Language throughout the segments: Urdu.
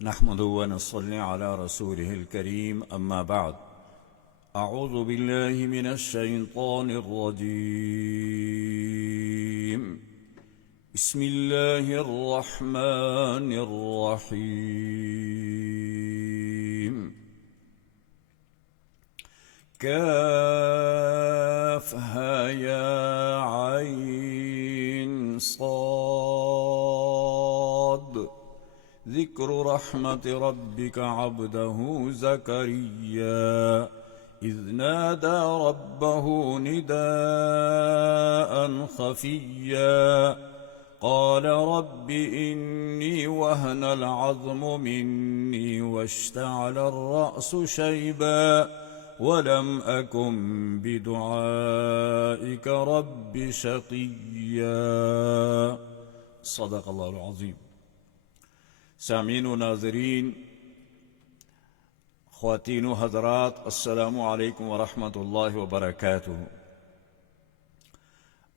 نحمده ونصلي على رسوله الكريم أما بعد أعوذ بالله من الشيطان الرجيم بسم الله الرحمن الرحيم كافها يا عين صاد ذكر رحمة ربك عبده زكريا إذ نادى ربه نداء خفيا قال رب إني وهن العظم مني واشتعل الرأس شيبا ولم أكن بدعائك رب شقيا صدق الله العظيم. سامعین و ناظرین، خواتین و حضرات، السلام علیکم ورحمۃ اللہ وبرکاتہ۔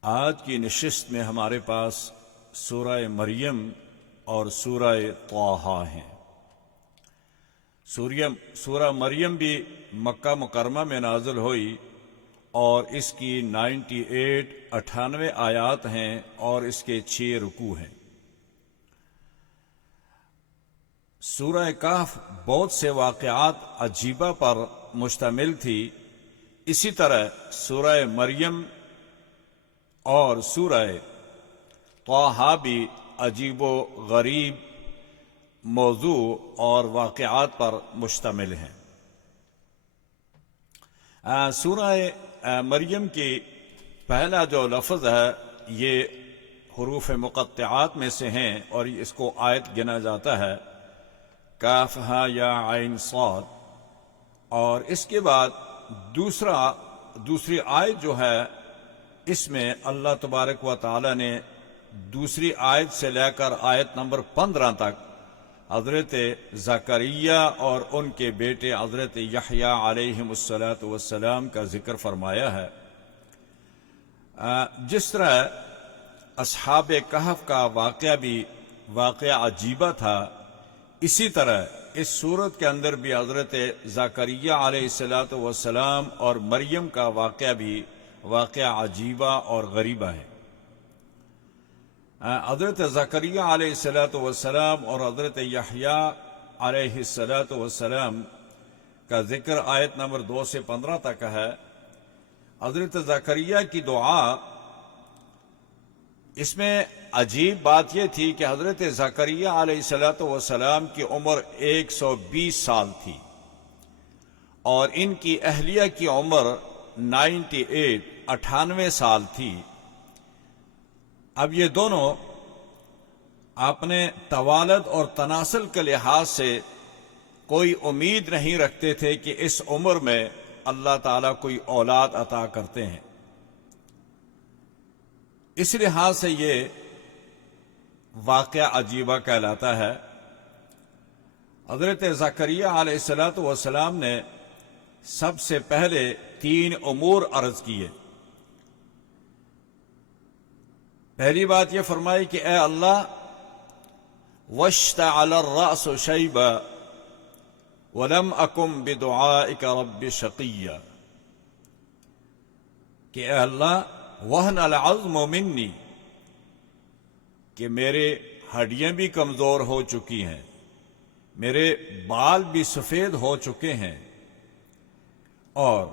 آج کی نشست میں ہمارے پاس سورہ مریم اور سورہ طٰہٰ ہیں۔ سورہ مریم بھی مکہ مکرمہ میں نازل ہوئی اور اس کی 98 آیات ہیں اور اس کے 6 رکوع ہیں۔ سورہ کہف بہت سے واقعات عجیبہ پر مشتمل تھی، اسی طرح سورہ مریم اور سورہ طٰہٰ بھی عجیب و غریب موضوع اور واقعات پر مشتمل ہیں۔ سورہ مریم کی پہلا جو لفظ ہے یہ حروف مقطعات میں سے ہیں اور اس کو آیت گنا جاتا ہے، کافہا یا عین صاد، اور اس کے بعد دوسری آیت جو ہے اس میں اللہ تبارک و تعالی نے دوسری آیت سے لے کر آیت نمبر 15 تک حضرت زکریا اور ان کے بیٹے حضرت یحییٰ علیہم السلام کا ذکر فرمایا ہے۔ جس طرح اصحاب کہف کا واقعہ بھی واقعہ عجیبہ تھا، اسی طرح اس سورت کے اندر بھی حضرت زکریا علیہ السلام اور مریم کا واقعہ بھی واقعہ عجیبہ اور غریبہ ہے۔ حضرت زکریا علیہ السلام اور حضرت یحییٰ علیہ السلام کا ذکر آیت نمبر 2 سے 15 تک ہے۔ حضرت زکریا کی دعا، اس میں عجیب بات یہ تھی کہ حضرت زکریا علیہ السلام کی عمر 120 سال تھی اور ان کی اہلیہ کی عمر 98 سال تھی۔ اب یہ دونوں اپنے توالد اور تناسل کے لحاظ سے کوئی امید نہیں رکھتے تھے کہ اس عمر میں اللہ تعالیٰ کوئی اولاد عطا کرتے ہیں۔ اس لحاظ سے یہ واقعہ عجیبہ کہلاتا ہے۔ حضرت زکریا علیہ السلام نے سب سے پہلے 3 امور عرض کیے۔ پہلی بات یہ فرمائی کہ اے اللہ، واشتعل الرأس شیبا ولم اکن بدعائک رب شقیا، کہ اے اللہ وہن العظم منی، کہ میرے ہڈیاں بھی کمزور ہو چکی ہیں، میرے بال بھی سفید ہو چکے ہیں، اور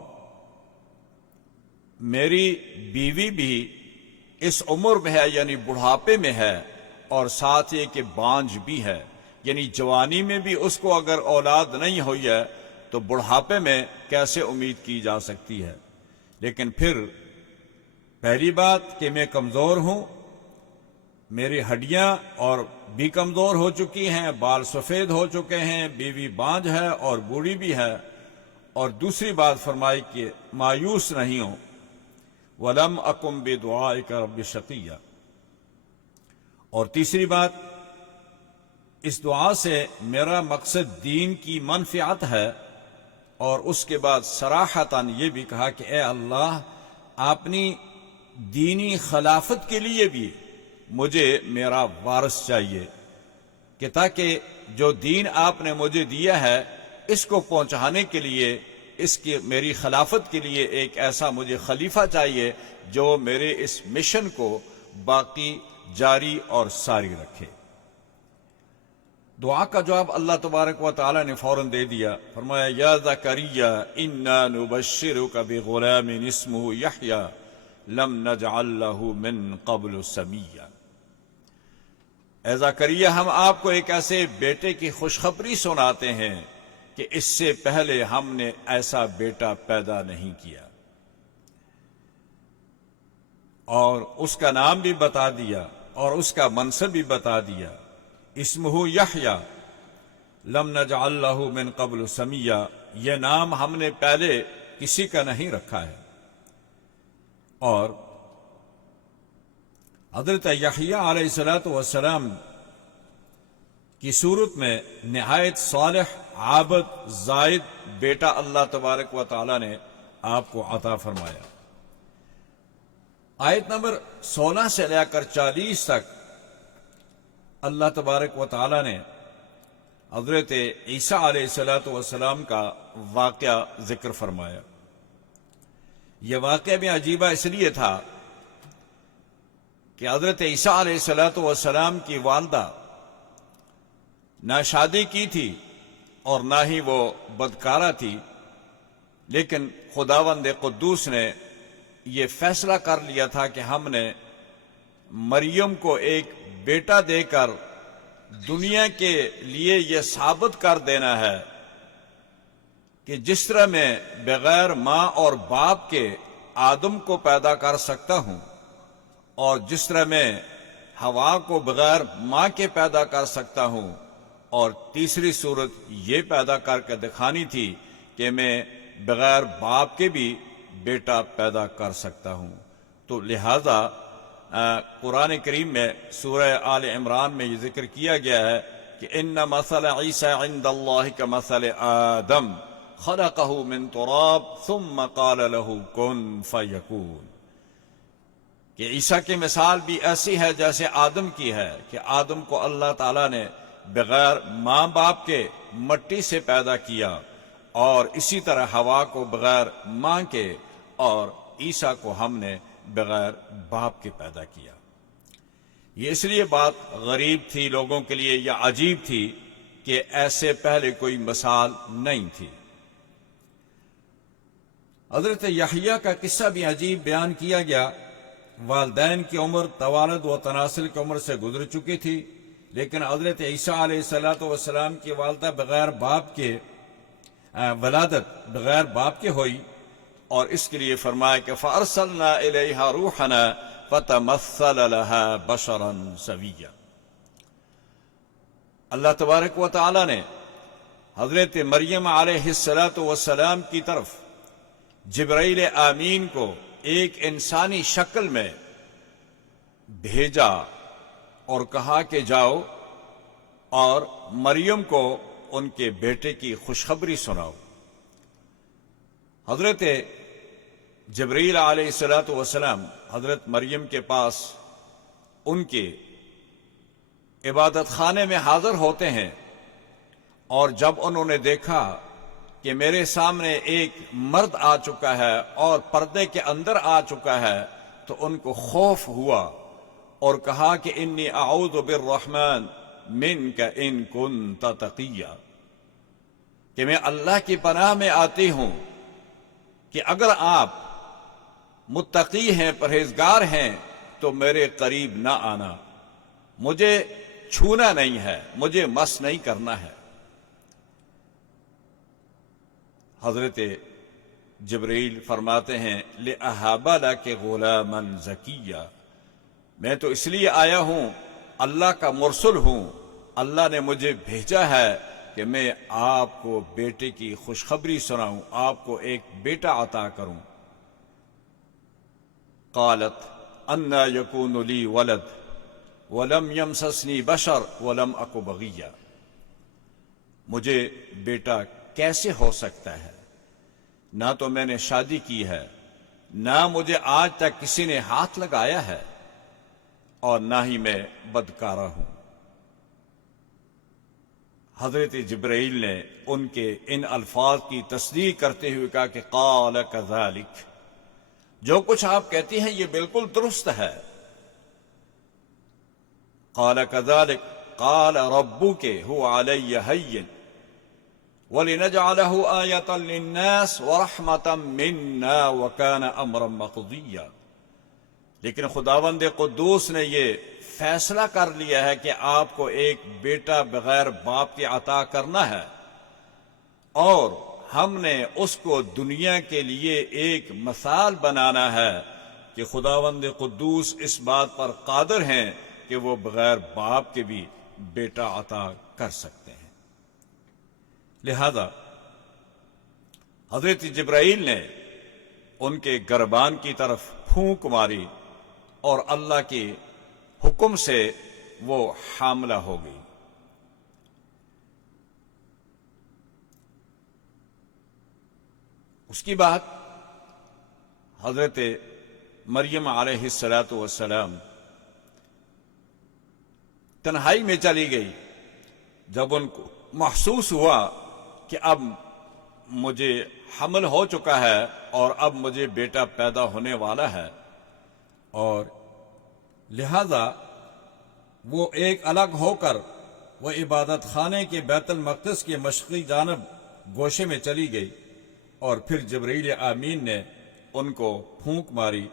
میری بیوی بھی اس عمر میں ہے یعنی بڑھاپے میں ہے، اور ساتھ یہ کہ بانجھ بھی ہے، یعنی جوانی میں بھی اس کو اگر اولاد نہیں ہوئی ہے تو بڑھاپے میں کیسے امید کی جا سکتی ہے۔ لیکن پھر پہلی بات کہ میں کمزور ہوں، میری ہڈیاں اور بھی کمزور ہو چکی ہیں، بال سفید ہو چکے ہیں، بیوی بانجھ ہے اور بوڑھی بھی ہے، اور دوسری بات فرمائی کہ مایوس نہیں ہوں، وَلَمْ أَكُنْ بِدُعَائِكَ رَبِّ شَقِيًّا، اور تیسری بات اس دعا سے میرا مقصد دین کی منفعت ہے، اور اس کے بعد صراحتاً یہ بھی کہا کہ اے اللہ، اپنی دینی خلافت کے لیے بھی مجھے میرا وارث چاہیے، کہ تاکہ جو دین آپ نے مجھے دیا ہے اس کو پہنچانے کے لیے، اس کی میری خلافت کے لیے ایک ایسا مجھے خلیفہ چاہیے جو میرے اس مشن کو باقی جاری اور ساری رکھے۔ دعا کا جواب اللہ تبارک و تعالی نے فوراً دے دیا، فرمایا یا زکریا انا نبشرک بغلام اسمہ یحییٰ لم نجعل لہ من قبل سمیہ۔ اے زکریا، ہم آپ کو ایک ایسے بیٹے کی خوشخبری سناتے ہیں کہ اس سے پہلے ہم نے ایسا بیٹا پیدا نہیں کیا، اور اس کا نام بھی بتا دیا اور اس کا منصب بھی بتا دیا، اسمہ یحییٰ لم نجعل لہ من قبل سمیہ، یہ نام ہم نے پہلے کسی کا نہیں رکھا ہے۔ اور حضرت یحییٰ علیہ السلام کی صورت میں نہایت صالح، عابد، زاہد بیٹا اللہ تبارک و تعالی نے آپ کو عطا فرمایا۔ آیت نمبر 16 سے لے کر 40 تک اللہ تبارک و تعالی نے حضرت عیسیٰ علیہ السلام کا واقعہ ذکر فرمایا۔ یہ واقعہ بھی عجیبہ اس لیے تھا کہ حضرت عیسیٰ علیہ السلام کی والدہ نہ شادی کی تھی اور نہ ہی وہ بدکارہ تھی، لیکن خداوند قدوس نے یہ فیصلہ کر لیا تھا کہ ہم نے مریم کو ایک بیٹا دے کر دنیا کے لیے یہ ثابت کر دینا ہے کہ جس طرح میں بغیر ماں اور باپ کے آدم کو پیدا کر سکتا ہوں، اور جس طرح میں حوا کو بغیر ماں کے پیدا کر سکتا ہوں، اور تیسری صورت یہ پیدا کر کے دکھانی تھی کہ میں بغیر باپ کے بھی بیٹا پیدا کر سکتا ہوں۔ تو لہذا قرآن کریم میں سورہ آل عمران میں یہ ذکر کیا گیا ہے کہ ان مثل عیسیٰ عند اللہ کمثل آدم خلقہ من تراب ثم قال له کن فیکون، کہ عیسیٰ کی مثال بھی ایسی ہے جیسے آدم کی ہے، کہ آدم کو اللہ تعالیٰ نے بغیر ماں باپ کے مٹی سے پیدا کیا، اور اسی طرح حوا کو بغیر ماں کے، اور عیسیٰ کو ہم نے بغیر باپ کے پیدا کیا۔ یہ اس لیے بات غریب تھی لوگوں کے لیے، یا عجیب تھی کہ ایسے پہلے کوئی مثال نہیں تھی۔ حضرت یحییٰ کا قصہ بھی عجیب بیان کیا گیا۔ والدین کی عمر توالد و تناسل کی عمر سے گزر چکی تھی، لیکن حضرت عیسیٰ علیہ السلام کی والدہ بغیر باپ کے ولادت بغیر باپ کے ہوئی، اور اس کے لیے فرمایا کہ فَأَرْسَلْنَا إِلَيْهَا رُوحَنَا فَتَمَثَّلَ لَهَا بَشَرًا سَوِيًّا۔ اللہ تبارک و تعالی نے حضرت مریم علیہ السلام کی طرف جبرائیل آمین کو ایک انسانی شکل میں بھیجا اور کہا کہ جاؤ اور مریم کو ان کے بیٹے کی خوشخبری سناؤ۔ حضرت جبرائیل علیہ السلام حضرت مریم کے پاس ان کے عبادت خانے میں حاضر ہوتے ہیں، اور جب انہوں نے دیکھا کہ میرے سامنے ایک مرد آ چکا ہے اور پردے کے اندر آ چکا ہے، تو ان کو خوف ہوا اور کہا کہ انی اعوذ بالرحمن منک ان کنت تقیا، کہ میں اللہ کی پناہ میں آتی ہوں کہ اگر آپ متقی ہیں، پرہیزگار ہیں، تو میرے قریب نہ آنا، مجھے چھونا نہیں ہے، مجھے مس نہیں کرنا ہے۔ حضرت جبرائیل فرماتے ہیں لِأَهَابَ لَكَ غُلَامًا زَكِيًّا، میں تو اس لیے آیا ہوں، اللہ کا مرسل ہوں، اللہ نے مجھے بھیجا ہے کہ میں آپ کو بیٹے کی خوشخبری سناؤں، آپ کو ایک بیٹا عطا کروں۔ قالت انا یکون لی ولد ولم یمسسنی بشر ولم اک بغیا، مجھے بیٹا کیسے ہو سکتا ہے؟ نہ تو میں نے شادی کی ہے، نہ مجھے آج تک کسی نے ہاتھ لگایا ہے، اور نہ ہی میں بدکارہ ہوں۔ حضرت جبرائیل نے ان کے ان الفاظ کی تصدیق کرتے ہوئے کہا کہ قال کذالک، جو کچھ آپ کہتی ہیں یہ بالکل درست ہے۔ قال کذالک قال ربک هو علی ہین وَلِنَجْعَلَهُ آیَةً لِلنَّاسِ وَرَحْمَةً مِنَّا وَكَانَ أَمْرًا مَقْضِيًّا، لیکن خداوند قدوس نے یہ فیصلہ کر لیا ہے کہ آپ کو ایک بیٹا بغیر باپ کے عطا کرنا ہے، اور ہم نے اس کو دنیا کے لیے ایک مثال بنانا ہے کہ خداوند قدوس اس بات پر قادر ہیں کہ وہ بغیر باپ کے بھی بیٹا عطا کر سکتے ہیں۔ لہذا حضرت جبرائیل نے ان کے گربان کی طرف پھونک ماری اور اللہ کے حکم سے وہ حاملہ ہو گئی۔ اس کی بعد حضرت مریم علیہ السلام تنہائی میں چلی گئی۔ جب ان کو محسوس ہوا کہ اب مجھے حمل ہو چکا ہے اور اب مجھے بیٹا پیدا ہونے والا ہے، اور لہذا وہ ایک الگ ہو کر وہ عبادت خانے کے بیت المقدس کے مشرقی جانب گوشے میں چلی گئی، اور پھر جبرائیل امین نے ان کو پھونک ماری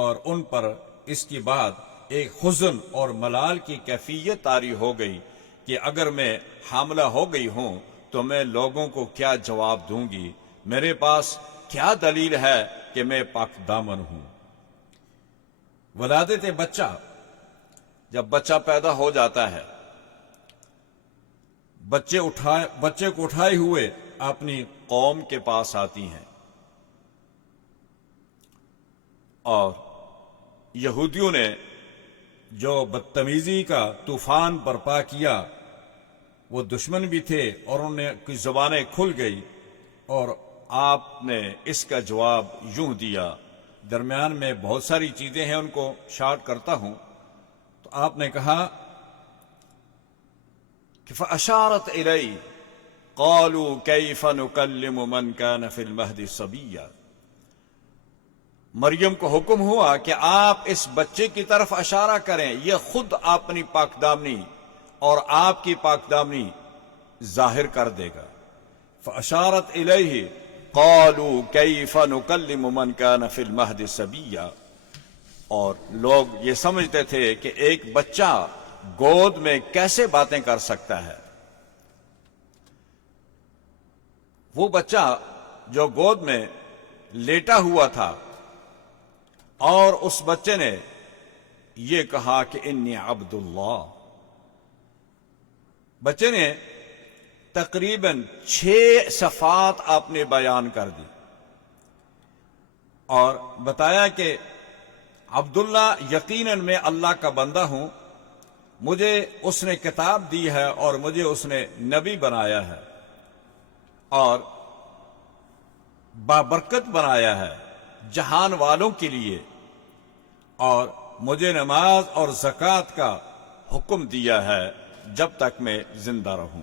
اور ان پر اس کے بعد ایک حزن اور ملال کی کیفیت طاری ہو گئی کہ اگر میں حاملہ ہو گئی ہوں تو میں لوگوں کو کیا جواب دوں گی، میرے پاس کیا دلیل ہے کہ میں پاک دامن ہوں۔ ولادت بچہ، جب بچہ پیدا ہو جاتا ہے، بچے کو اٹھائے ہوئے اپنی قوم کے پاس آتی ہیں، اور یہودیوں نے جو بدتمیزی کا طوفان برپا کیا، وہ دشمن بھی تھے اور انہیں کی زبانیں کھل گئی، اور آپ نے اس کا جواب یوں دیا۔ درمیان میں بہت ساری چیزیں ہیں، ان کو شارٹ کرتا ہوں۔ تو آپ نے کہا کہ فَأَشَارَتْ إِلَيْهِ قَالُوا كَيْفَ نُكَلِّمُ مَنْ كَانَ فِي الْمَهْدِ صَبِيًّا، مریم کو حکم ہوا کہ آپ اس بچے کی طرف اشارہ کریں، یہ خود اپنی پاکدامنی اور آپ کی پاکدامنی ظاہر کر دے گا۔ فَأَشَارَتْ إِلَيْهِ قَالُوا كَيْفَ نُكَلِّمُ مَنْ كَانَ فِي الْمَهْدِ صَبِيًّا، اور لوگ یہ سمجھتے تھے کہ ایک بچہ گود میں کیسے باتیں کر سکتا ہے۔ وہ بچہ جو گود میں لیٹا ہوا تھا، اور اس بچے نے یہ کہا کہ انی عبد اللہ، بچے نے تقریباً 6 صفات آپ نے بیان کر دی اور بتایا کہ عبداللہ یقیناً میں اللہ کا بندہ ہوں، مجھے اس نے کتاب دی ہے اور مجھے اس نے نبی بنایا ہے اور بابرکت بنایا ہے جہان والوں کے لیے، اور مجھے نماز اور زکوٰۃ کا حکم دیا ہے جب تک میں زندہ رہوں۔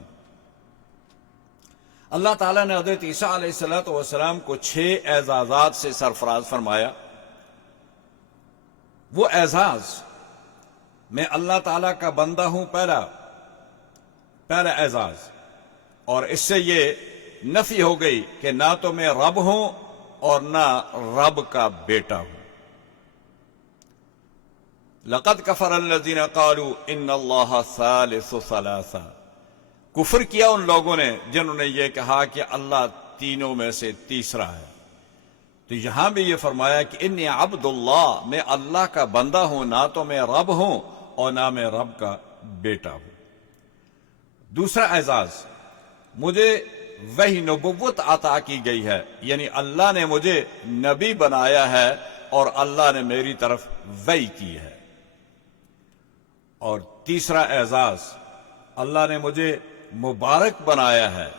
اللہ تعالیٰ نے حضرت عیسیٰ علیہ السلام کو 6 اعزازات سے سرفراز فرمایا۔ وہ اعزاز، میں اللہ تعالیٰ کا بندہ ہوں، پہلا اعزاز، اور اس سے یہ نفی ہو گئی کہ نہ تو میں رب ہوں اور نہ رب کا بیٹا ہوں۔ لقد کفر الذین قالوا ان اللہ ثالث ثلاثہ، کفر کیا ان لوگوں نے جنہوں نے یہ کہا کہ اللہ تینوں میں سے تیسرا ہے۔ تو یہاں بھی یہ فرمایا کہ انی عبد اللہ، میں اللہ کا بندہ ہوں، نہ تو میں رب ہوں اور نہ میں رب کا بیٹا ہوں۔ دوسرا اعزاز، مجھے وہی نبوت عطا کی گئی ہے، یعنی اللہ نے مجھے نبی بنایا ہے اور اللہ نے میری طرف وحی کی ہے۔ اور تیسرا اعزاز، اللہ نے مجھے مبارک بنایا ہے،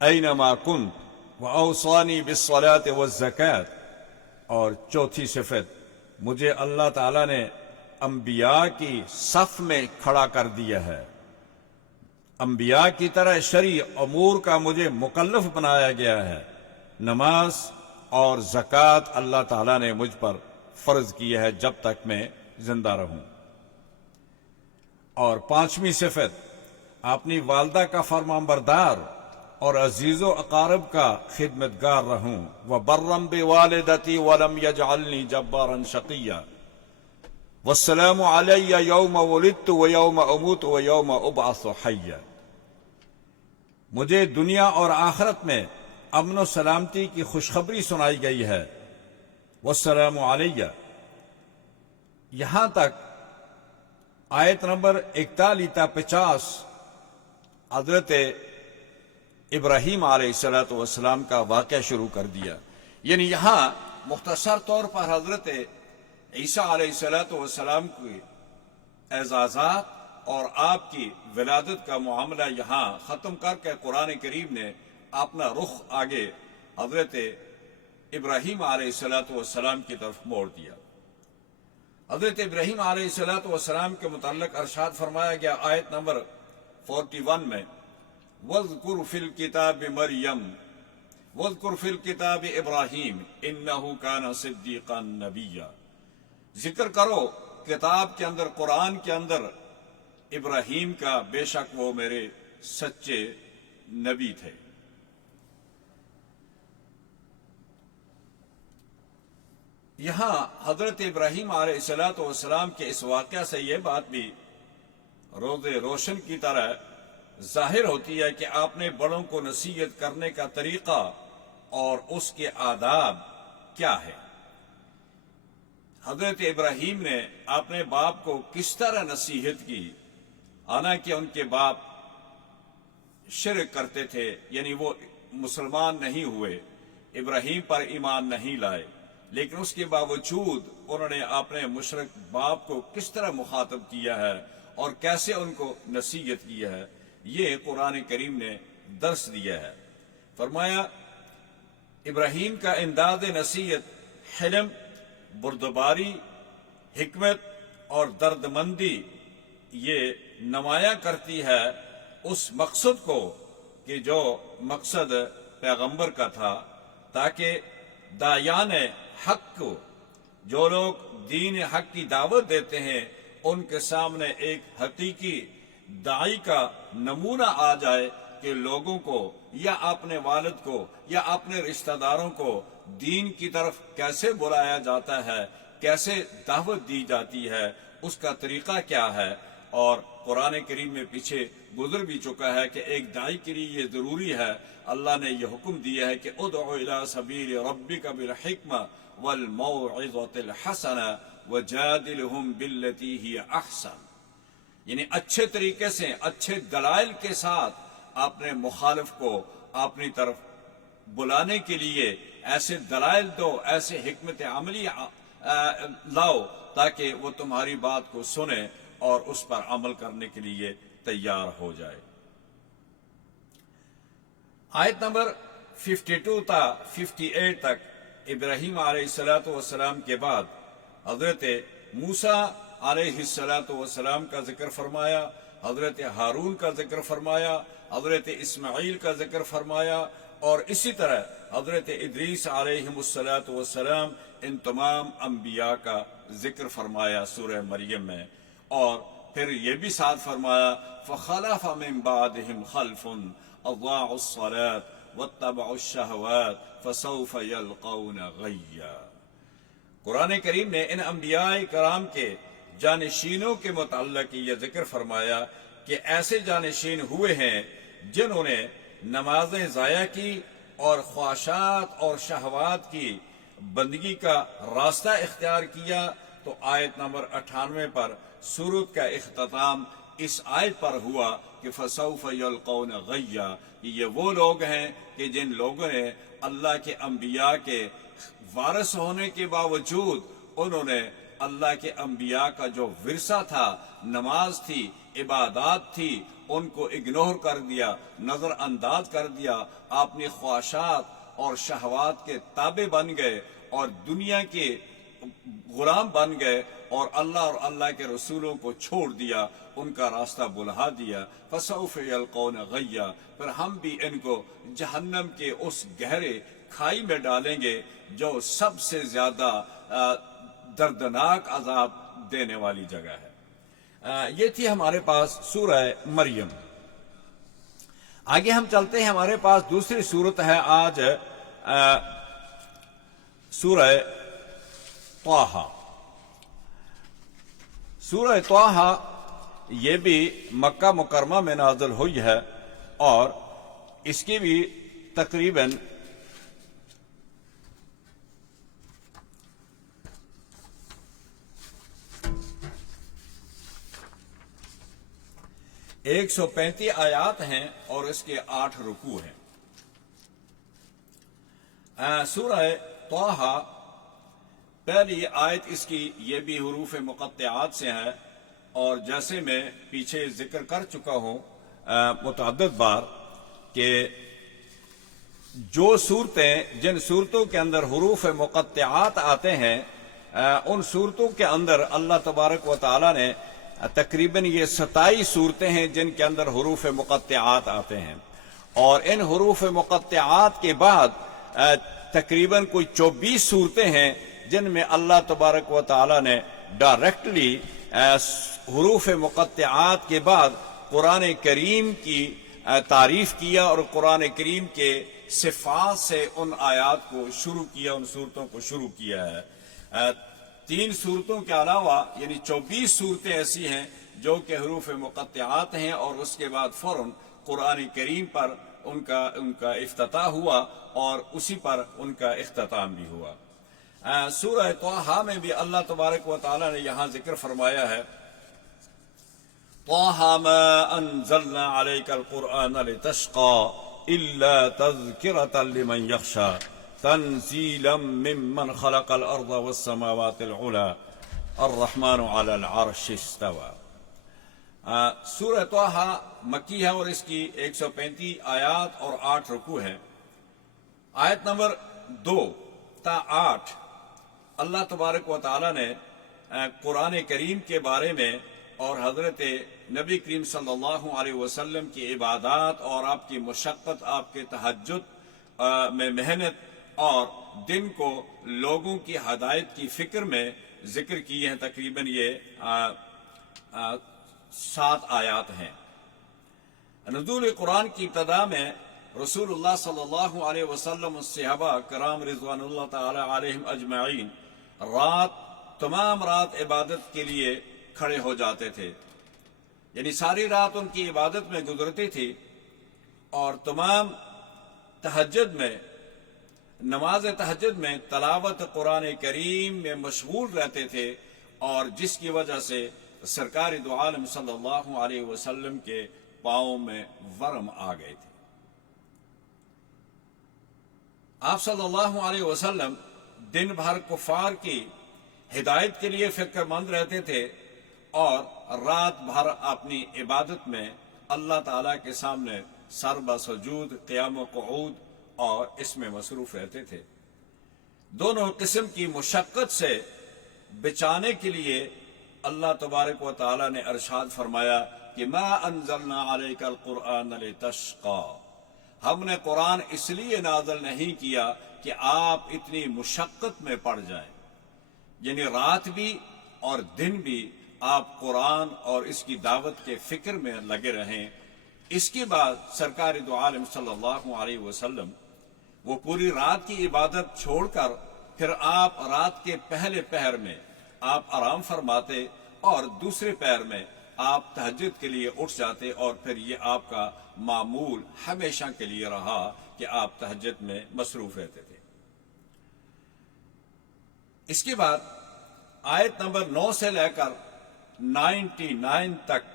اینما کنت واوصانی بالصلاۃ والزکاۃ۔ اور چوتھی صفت، مجھے اللہ تعالیٰ نے انبیاء کی صف میں کھڑا کر دیا ہے، انبیاء کی طرح شرعی امور کا مجھے مکلف بنایا گیا ہے۔ نماز اور زکوٰۃ اللہ تعالیٰ نے مجھ پر فرض کی ہے جب تک میں زندہ رہوں۔ اور 5ویں صفت، اپنی والدہ کا فرمانبردار اور عزیز و اقارب کا خدمتگار رہوں۔ وَبَرًّا بِوَالِدَتِي وَلَمْ يَجْعَلْنِي جَبَّارًا شَقِيًّا وَالسَّلَامُ عَلَيَّ يَوْمَ وُلِدتُّ وَيَوْمَ أَمُوتُ وَيَوْمَ أُبْعَثُ حَيًّا۔ مجھے دنیا اور آخرت میں امن و سلامتی کی خوشخبری سنائی گئی ہے۔ والسلام علیہ، یہاں تک آیت نمبر 41 تا 50 حضرت ابراہیم علیہ السلام کا واقعہ شروع کر دیا۔ یعنی یہاں مختصر طور پر حضرت عیسیٰ علیہ السلام کی اعزازات اور آپ کی ولادت کا معاملہ یہاں ختم کر کے قرآن کریم نے اپنا رخ آگے حضرت ابراہیم علیہ السلام کی طرف موڑ دیا۔ حضرت ابراہیم علیہ السلام کے متعلق ارشاد فرمایا گیا آیت نمبر 41 میں، وَاذْكُرْ فِي الْكِتَابِ مَرْيَمَ وَاذْكُرْ فِي الْكِتَابِ إِبْرَاهِيمَ إِنَّهُ كَانَ صِدِّيقًا نَبِيًّا۔ ذکر کرو کتاب کے اندر، قرآن کے اندر ابراہیم کا، بے شک وہ میرے سچے نبی تھے۔ یہاں حضرت ابراہیم علیہ السلام کے اس واقعہ سے یہ بات بھی روز روشن کی طرح ظاہر ہوتی ہے کہ آپ نے بڑوں کو نصیحت کرنے کا طریقہ اور اس کے آداب کیا ہے۔ حضرت ابراہیم نے اپنے باپ کو کس طرح نصیحت کی، حالانکہ ان کے باپ شرک کرتے تھے، یعنی وہ مسلمان نہیں ہوئے، ابراہیم پر ایمان نہیں لائے، لیکن اس کے باوجود انہوں نے اپنے مشرک باپ کو کس طرح مخاطب کیا ہے اور کیسے ان کو نصیحت کی ہے، یہ قرآن کریم نے درس دیا ہے۔ فرمایا ابراہیم کا انداز نصیحت حلم، بردباری، حکمت اور دردمندی یہ نمایاں کرتی ہے اس مقصد کو کہ جو مقصد پیغمبر کا تھا، تاکہ داعیان حق کو، جو لوگ دین حق کی دعوت دیتے ہیں، ان کے سامنے ایک حقیقی داعی کا نمونہ آ جائے کہ لوگوں کو یا اپنے والد کو یا اپنے رشتہ داروں کو دین کی طرف کیسے بلایا جاتا ہے، کیسے دعوت دی جاتی ہے، اس کا طریقہ کیا ہے۔ اور قرآن کریم میں پیچھے گزر بھی چکا ہے کہ ایک داعی کے لیے یہ ضروری ہے، اللہ نے یہ حکم دیا ہے کہ ادعو الی سبیل ربک بالحکمہ والموعظۃ الحسنہ وجادلہم باللتی ہی احسن، یعنی اچھے طریقے سے، اچھے دلائل کے ساتھ اپنے مخالف کو اپنی طرف بلانے کے لیے ایسے دلائل دو، ایسے حکمت عملی لاؤ تاکہ وہ تمہاری بات کو سنے اور اس پر عمل کرنے کے لیے تیار ہو جائے۔ آیت نمبر 52 تا 58 تک ابراہیم علیہ السلام کے بعد حضرت موسیٰ علیہ السلام کا ذکر فرمایا، حضرت ہارون کا ذکر فرمایا، حضرت اسماعیل کا ذکر فرمایا، اور اسی طرح حضرت ادریس علیہ السلام، ان تمام انبیاء کا ذکر فرمایا سورہ مریم میں۔ اور پھر یہ بھی ساتھ فرمایا فَخَلَفَ مِن بَعْدِهِمْ خَلْفٌ أَضَاعُوا الصَّلَاةَ وَاتَّبَعُوا الشَّهَوَاتِ فَسَوْفَ يَلْقَوْنَ غَيًّا۔ قرآن کریم نے ان انبیاء کرام کے جانشینوں کے متعلق یہ ذکر فرمایا کہ ایسے جانشین ہوئے ہیں جنہوں نے نمازیں ضائع کی اور خواہشات اور شہوات کی بندگی کا راستہ اختیار کیا۔ تو آیت نمبر 98 پر سورت کا اختتام اس آیت پر ہوا کہ فَسَوْفَ يَلْقَوْنَ غَيًّا، یہ وہ لوگ ہیں کہ جن لوگوں نے اللہ کے انبیاء کے وارث ہونے کے باوجود انہوں نے اللہ کے انبیاء کا جو ورثہ تھا، نماز تھی، عبادات تھی، ان کو اگنور کر دیا، نظر انداز کر دیا، اپنی خواہشات اور شہوات کے تابع بن گئے اور دنیا کے غلام بن گئے اور اللہ کے رسولوں کو چھوڑ دیا، ان کا راستہ بلہا دیا، فسوف یلقون غیا، پھر ہم بھی ان کو جہنم کے اس گہرے کھائی میں ڈالیں گے جو سب سے زیادہ دردناک عذاب دینے والی جگہ ہے۔ یہ تھی ہمارے پاس سورہ مریم۔ آگے ہم چلتے ہیں، ہمارے پاس دوسری صورت ہے آج سورہ طٰہٰ۔ سورہ طٰہٰ یہ بھی مکہ مکرمہ میں نازل ہوئی ہے اور اس کی بھی تقریباً 135 آیات ہیں اور اس کے 8 رکوع ہیں۔ سورہ طٰہٰ پہلی آیت اس کی یہ بھی حروف مقطعات سے ہے، اور جیسے میں پیچھے ذکر کر چکا ہوں متعدد بار کہ جو صورتیں جن صورتوں کے اندر حروف مقطعات آتے ہیں ان صورتوں کے اندر اللہ تبارک و تعالی نے تقریباً یہ 27 صورتیں ہیں جن کے اندر حروف مقطعات آتے ہیں، اور ان حروف مقطعات کے بعد تقریباً کوئی 24 صورتیں ہیں جن میں اللہ تبارک و تعالی نے ڈائریکٹلی حروف مقطعات کے بعد قرآن کریم کی تعریف کیا اور قرآن کریم کے صفات سے ان آیات کو شروع کیا، ان صورتوں کو شروع کیا ہے۔ 3 صورتوں کے علاوہ یعنی 24 صورتیں ایسی ہیں جو کہ حروف مقطعات ہیں، اور اس کے بعد فوراً قرآن کریم پر ان کا افتتاح ہوا اور اسی پر ان کا اختتام بھی ہوا۔ سورہ طٰہٰ میں بھی اللہ تبارک و تعالی نے یہاں ذکر فرمایا ہے، طٰہٰ ما انزلنا علیک القرآن لتشقى الا تذکرة لمن یخشى تنزیلا ممن خلق الارض والسماوات العلی الرحمن علی العرش استوى۔ سورہ طٰہٰ مکی ہے اور اس کی 135 آیات اور 8 رکوع ہیں۔ آیت نمبر 2 تا 8 اللہ تبارک و تعالی نے قرآن کریم کے بارے میں اور حضرت نبی کریم صلی اللہ علیہ وسلم کی عبادات اور آپ کی مشقت، آپ کے تہجد میں محنت اور دن کو لوگوں کی ہدایت کی فکر میں ذکر کیے ہیں۔ تقریباً یہ 7 آیات ہیں۔ نزول قرآن کی ابتدا میں رسول اللہ صلی اللہ علیہ وسلم الصحابہ کرام رضوان اللہ تعالی علیہم اجمعین تمام رات عبادت کے لیے کھڑے ہو جاتے تھے، یعنی ساری رات ان کی عبادت میں گزرتی تھی، اور تمام تہجد میں، نماز تہجد میں تلاوت قرآن کریم میں مشغول رہتے تھے، اور جس کی وجہ سے سرکار دو عالم صلی اللہ علیہ وسلم کے پاؤں میں ورم آ گئے تھے۔ آپ صلی اللہ علیہ وسلم دن بھر کفار کی ہدایت کے لیے فکر مند رہتے تھے، اور رات بھر اپنی عبادت میں اللہ تعالیٰ کے سامنے سر بسجود، قیام و قعود اور اس میں مصروف رہتے تھے۔ دونوں قسم کی مشقت سے بچانے کے لیے اللہ تبارک و تعالیٰ نے ارشاد فرمایا کہ ما انزلنا علیک القرآن لتشقى، ہم نے قرآن اس لیے نازل نہیں کیا کہ آپ اتنی مشقت میں پڑ جائیں، یعنی رات بھی اور دن بھی آپ قرآن اور اس کی دعوت کے فکر میں لگے رہیں۔ اس کے بعد سرکار دو عالم صلی اللہ علیہ وسلم وہ پوری رات کی عبادت چھوڑ کر پھر آپ رات کے پہلے پہر میں آپ آرام فرماتے، اور دوسرے پہر میں آپ تہجد کے لیے اٹھ جاتے، اور پھر یہ آپ کا معمول ہمیشہ کے لیے رہا کہ آپ تہجد میں مصروف رہتے تھے۔ اس کے بعد آیت نمبر 9 سے لے کر 99 تک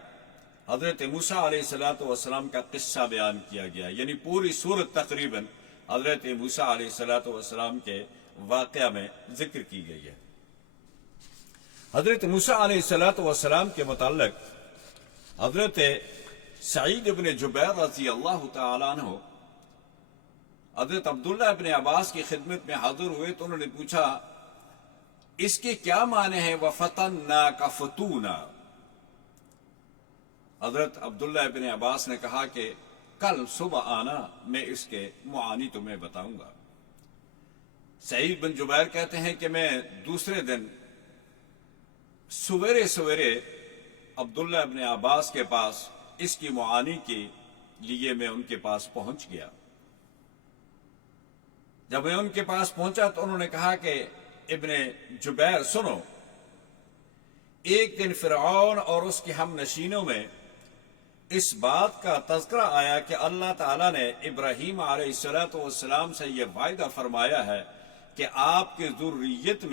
حضرت موسیٰ علیہ السلام کا قصہ بیان کیا گیا، یعنی پوری سورت تقریباً حضرت موسیٰ علیہ السلام کے واقعہ میں ذکر کی گئی ہے۔ حضرت موسیٰ علیہ السلام کے متعلق حضرت سعید ابن جبیر رضی اللہ تعالیٰ عنہ حضرت عبداللہ ابن عباس کی خدمت میں حاضر ہوئے تو انہوں نے پوچھا اس کے کیا معنی ہے وَفَتَنَّاكَ فُتُونًا؟ حضرت عبداللہ ابن عباس نے کہا کہ کل صبح آنا، میں اس کے معانی تمہیں بتاؤں گا۔ سعید بن جبیر کہتے ہیں کہ میں دوسرے دن سویرے سویرے عبداللہ ابن عباس کے پاس اس کی معانی کے لیے میں ان کے پاس پہنچ گیا۔ جب میں ان کے پاس پہنچا تو انہوں نے کہا کہ ابن جبیر سنو، ایک دن فرعون اور اس کے ہم نشینوں میں اس بات کا تذکرہ آیا کہ اللہ تعالیٰ نے ابراہیم علیہ السلام سے یہ وعدہ فرمایا ہے کہ آپ کی ذریت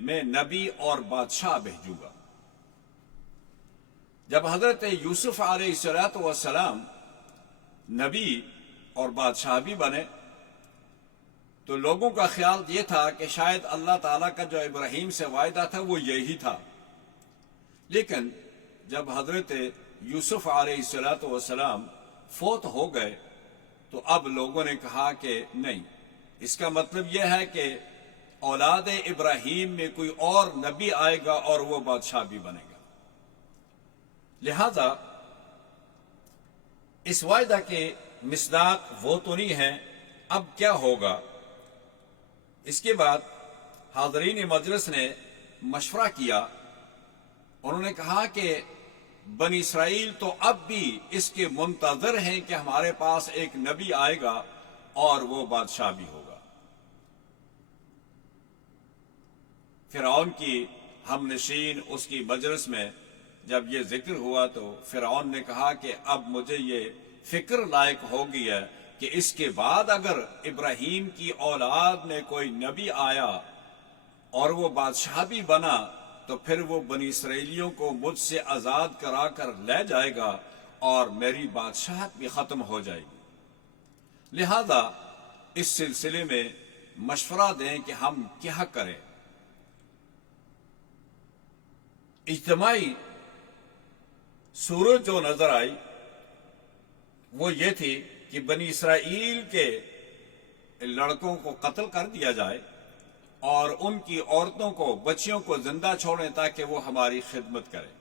میں نبی اور بادشاہ بھیجوں گا۔ جب حضرت یوسف علیہ السلام نبی اور بادشاہ بھی بنے تو لوگوں کا خیال یہ تھا کہ شاید اللہ تعالیٰ کا جو ابراہیم سے وعدہ تھا وہ یہی تھا، لیکن جب حضرت یوسف علیہ السلام فوت ہو گئے تو اب لوگوں نے کہا کہ نہیں، اس کا مطلب یہ ہے کہ اولاد ابراہیم میں کوئی اور نبی آئے گا اور وہ بادشاہ بھی بنے گا، لہذا اس وعدہ کے مصداق وہ تو نہیں ہے، اب کیا ہوگا؟ اس کے بعد حاضرین مجلس نے مشورہ کیا، انہوں نے کہا کہ بنی اسرائیل تو اب بھی اس کے منتظر ہیں کہ ہمارے پاس ایک نبی آئے گا اور وہ بادشاہ بھی ہوگا۔ فرعون کی ہم نشین اس کی مجلس میں جب یہ ذکر ہوا تو فرعون نے کہا کہ اب مجھے یہ فکر لائق ہو گئی ہے کہ اس کے بعد اگر ابراہیم کی اولاد میں کوئی نبی آیا اور وہ بادشاہ بھی بنا تو پھر وہ بنی اسرائیلیوں کو مجھ سے آزاد کرا کر لے جائے گا اور میری بادشاہت بھی ختم ہو جائے گی، لہذا اس سلسلے میں مشورہ دیں کہ ہم کیا کریں۔ اجتماعی صورت جو نظر آئی وہ یہ تھی کہ بنی اسرائیل کے لڑکوں کو قتل کر دیا جائے اور ان کی عورتوں کو، بچیوں کو زندہ چھوڑیں تاکہ وہ ہماری خدمت کریں۔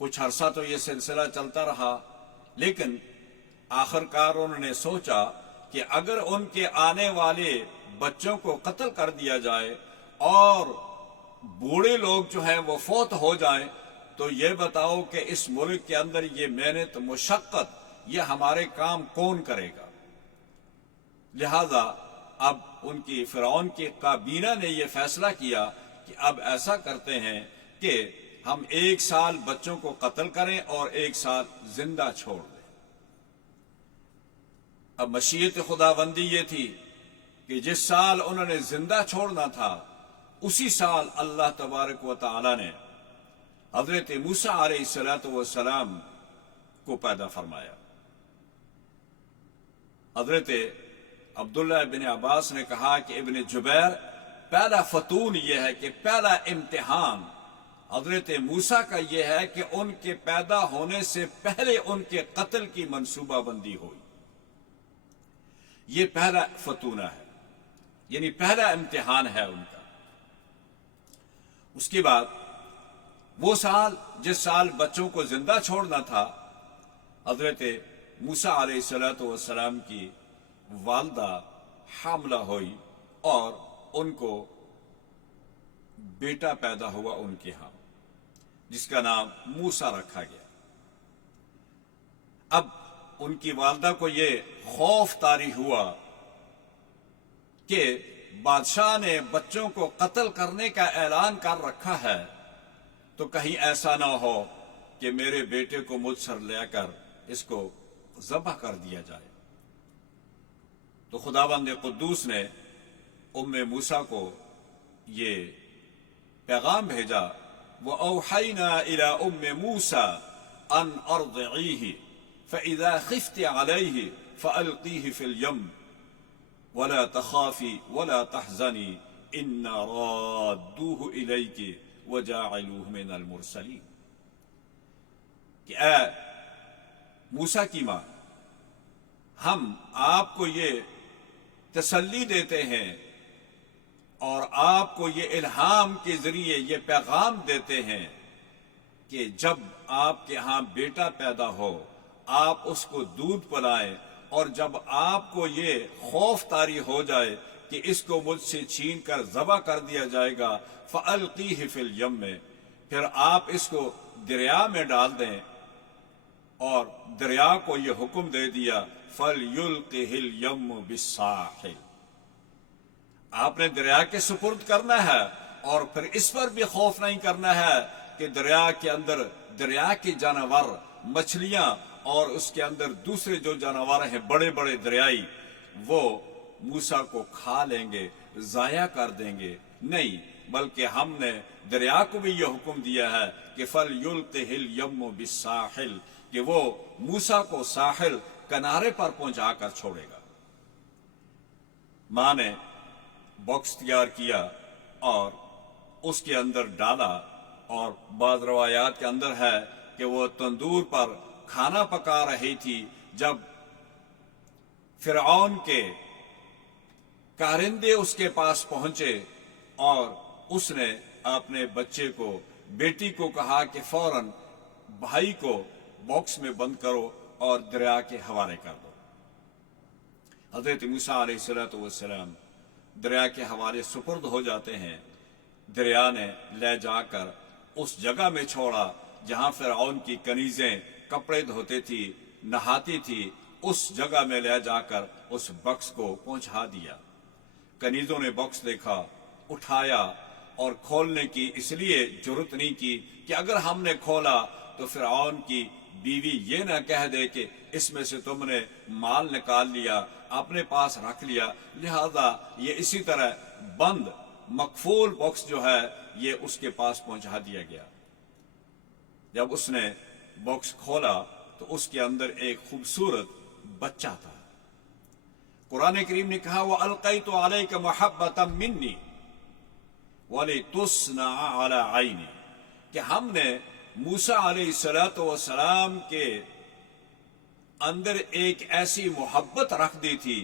کچھ عرصہ تو یہ سلسلہ چلتا رہا، لیکن آخر کار انہوں نے سوچا کہ اگر ان کے آنے والے بچوں کو قتل کر دیا جائے اور بوڑھے لوگ جو ہیں وہ فوت ہو جائیں تو یہ بتاؤ کہ اس ملک کے اندر یہ محنت، مشقت، یہ ہمارے کام کون کرے گا؟ لہذا اب ان کی فرعون کی کابینہ نے یہ فیصلہ کیا کہ اب ایسا کرتے ہیں کہ ہم 1 سال بچوں کو قتل کریں اور 1 سال زندہ چھوڑ دیں۔ اب مشیت خداوندی یہ تھی کہ جس سال انہوں نے زندہ چھوڑنا تھا اسی سال اللہ تبارک و تعالی نے حضرت موسیٰ علیہ السلام کو پیدا فرمایا۔ حضرت عبداللہ ابن عباس نے کہا کہ ابن جبیر پہلا فتون یہ ہے کہ پہلا امتحان حضرت موسیٰ کا یہ ہے کہ ان کے پیدا ہونے سے پہلے ان کے قتل کی منصوبہ بندی ہوئی۔ یہ پہلا فتونہ ہے، یعنی پہلا امتحان ہے ان کا۔ اس کے بعد وہ سال جس سال بچوں کو زندہ چھوڑنا تھا، حضرت موسیٰ علیہ السلام کی والدہ حاملہ ہوئی اور ان کو بیٹا پیدا ہوا ان کے ہاں، جس کا نام موسیٰ رکھا گیا۔ اب ان کی والدہ کو یہ خوف طاری ہوا کہ بادشاہ نے بچوں کو قتل کرنے کا اعلان کر رکھا ہے، تو کہیں ایسا نہ ہو کہ میرے بیٹے کو مجھ سے لے کر اس کو ذبح کر دیا جائے۔ تو خداوند قدوس نے موسیٰ کو یہ پیغام بھیجا، وَأَوْحَيْنَا إِلَىٰ مُوسَىٰ أَنْ أَرْضِعِيهِ فَإِذَا خِفْتِ عَلَيْهِ فَأَلْقِيهِ فِي الْيَمِّ وَلَا تَخَافِي وَلَا تَحْزَنِي إِنَّا رَادُّوهُ إِلَيْكِ وَجَاعِلُوهُ مِنَ الْمُرْسَلِينَ، کہ اے موسیٰ کی ماں، ہم آپ کو یہ تسلی دیتے ہیں اور آپ کو یہ الہام کے ذریعے یہ پیغام دیتے ہیں کہ جب آپ کے ہاں بیٹا پیدا ہو آپ اس کو دودھ پلائیں، اور جب آپ کو یہ خوف طاری ہو جائے کہ اس کو مجھ سے چھین کر ذبح کر دیا جائے گا، فَأَلْقِيهِ فِي الْيَمِّ، پھر آپ اس کو دریا میں ڈال دیں۔ اور دریا کو یہ حکم دے دیا فَلْيُلْقِهِ الْيَمُّ بِالسَّاحِلِ، آپ نے دریا کے سپرد کرنا ہے، اور پھر اس پر بھی خوف نہیں کرنا ہے کہ دریا کے اندر دریا کے جانور، مچھلیاں اور اس کے اندر دوسرے جو جانور ہیں بڑے بڑے دریائی، وہ موسیٰ کو کھا لیں گے، ضائع کر دیں گے۔ نہیں، بلکہ ہم نے دریا کو بھی یہ حکم دیا ہے کہ فَلْيُلْقِهِ الْيَمُّ بِالسَّاحِلِ، کہ وہ موسیٰ کو ساحل کنارے پر پہنچا کر چھوڑے گا۔ ماں نے باکس تیار کیا اور اس کے اندر ڈالا، اور بعض روایات کے اندر ہے کہ وہ تندور پر کھانا پکا رہی تھی جب فرعون کے کارندے اس کے پاس پہنچے، اور اس نے اپنے بچے کو، بیٹی کو کہا کہ فوراً بھائی کو باکس میں بند کرو اور دریا کے حوالے کر دو۔ حضرت موسیٰ علیہ السلام دریا کے حوالے سپرد ہو جاتے ہیں۔ دریا نے لے جا کر اس جگہ میں چھوڑا جہاں فرعون کی کنیزیں کپڑے دھوتے تھی، نہاتی تھی، اس جگہ میں لے جا کر اس بکس کو پہنچا دیا۔ کنیزوں نے باکس دیکھا، اٹھایا، اور کھولنے کی اس لیے جرت نہیں کی کہ اگر ہم نے کھولا تو فرعون کی بیوی یہ نہ کہہ دے کہ اس میں سے تم نے مال نکال لیا، اپنے پاس رکھ لیا، لہذا یہ اسی طرح بند مقفول باکس جو ہے یہ اس کے پاس پہنچا دیا گیا۔ جب اس نے باکس کھولا تو اس کے اندر ایک خوبصورت بچہ تھا۔ قرآن کریم نے کہا وَأَلْقَيْتُ عَلَيْكَ مَحَبَّةً مِّنِّي وَلِتُصْنَعَ عَلَىٰ عَيْنِي، کہ ہم نے موسیٰ علیہ السلام کے اندر ایک ایسی محبت رکھ دی تھی